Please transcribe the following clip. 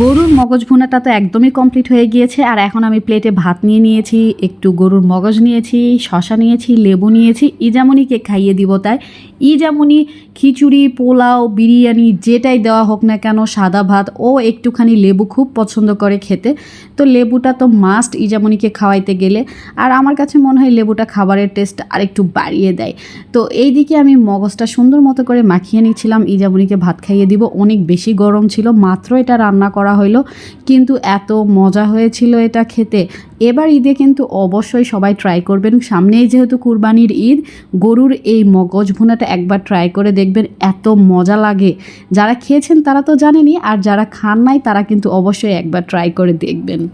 গরুর মগজ ভুনাটা তো একদমই কমপ্লিট হয়ে গিয়েছে। আর এখন আমি প্লেটে ভাত নিয়ে নিয়েছি, একটু গরুর মগজ নিয়েছি, শশা নিয়েছি, লেবু নিয়েছি। ইজামনিকে খাইয়ে দিব তাই। ইজামনি খিচুড়ি, পোলাও, বিরিয়ানি যেটাই দেওয়া হোক না কেন, সাদা ভাত, ও একটুখানি লেবু খুব পছন্দ করে খেতে। তো লেবুটা তো মাস্ট ইজামনিকে খাওয়াইতে গেলে। আর আমার কাছে মনে হয় লেবুটা খাবারের টেস্ট আর একটু বাড়িয়ে দেয়। তো এই দিকে আমি মগজটা সুন্দর মতো করে মাখিয়ে নিচ্ছিলাম, ইজামনিকে ভাত খাইয়ে দিব। অনেক বেশি গরম ছিল, মাত্র এটা রান্না করা হইলো, কিন্তু এত মজা হয়েছিল এটা খেতে। এবার ঈদে কিন্তু অবশ্যই সবাই ট্রাই করবেন। সামনেই যেহেতু কুরবানির ঈদ, গরুর এই মগজ ভুনাটা একবার ট্রাই করে দেখবেন, এত মজা লাগে। যারা খেয়েছেন তারা তো জানেনই, আর যারা খান নাই তারা কিন্তু অবশ্যই একবার ট্রাই করে দেখবেন।